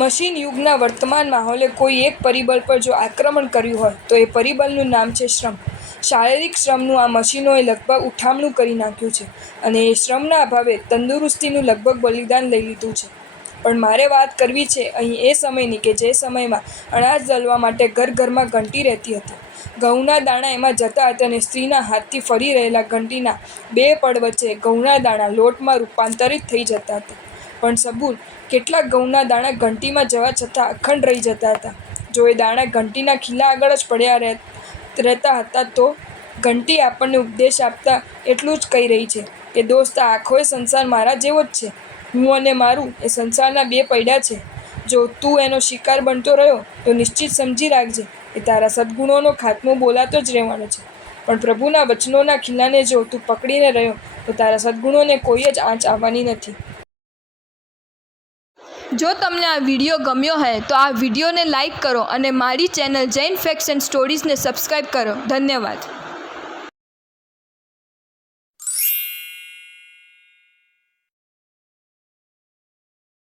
Machine યુગના વર્તમાન માહોલે કોઈ એક પરિબળ પર જો આક્રમણ કર્યું હોય તો એ પરિબળનું નામ છે શ્રમ. શારીરિક શ્રમનું આ મશીનોએ લગભગ ઉઠામણું કરી નાખ્યું છે અને એ શ્રમના અભાવે તંદુરસ્તીનું લગભગ બલિદાન લઈ લીધું છે. પણ મારે વાત કરવી છે અહીં એ સમયની કે જે સમયમાં અનાજ દળવા માટે ઘર ઘરમાં ઘંટી રહેતી હતી. ઘઉંના દાણા એમાં જતા હતા અને સ્ત્રીના હાથથી ફરી રહેલા ઘંટીના બે પડ વચ્ચે ઘઉંના દાણા લોટમાં રૂપાંતરિત થઈ જતા હતા. પણ સબૂર, કેટલાક ઘઉંના દાણા ઘંટીમાં જવા છતાં અખંડ રહી જતા હતા. જો એ દાણા ઘંટીના ખીલા આગળ જ પડ્યા રહેતા હતા તો ઘંટી આપણને ઉપદેશ આપતા એટલું જ કહી રહી છે કે દોસ્ત, આ આખો સંસાર મારા જેવો જ છે. હું અને મારું એ સંસારના બે પૈડા છે. જો તું એનો શિકાર બનતો રહ્યો તો નિશ્ચિત સમજી રાખજે કે તારા સદ્ગુણોનો ખાત્મો બોલાતો જ રહેવાનો છે. પણ પ્રભુના વચનોના ખીલાને જો તું પકડીને રહ્યો તો તારા સદ્ગુણોને કોઈ જ આંચ આવવાની નથી. જો તમને આ વિડીયો ગમ્યો હોય તો આ વિડીયોને લાઈક કરો અને મારી ચેનલ જૈન ફેક્ટ્સ એન્ડ સ્ટોરીઝને સબસ્ક્રાઈબ કરો. ધન્યવાદ.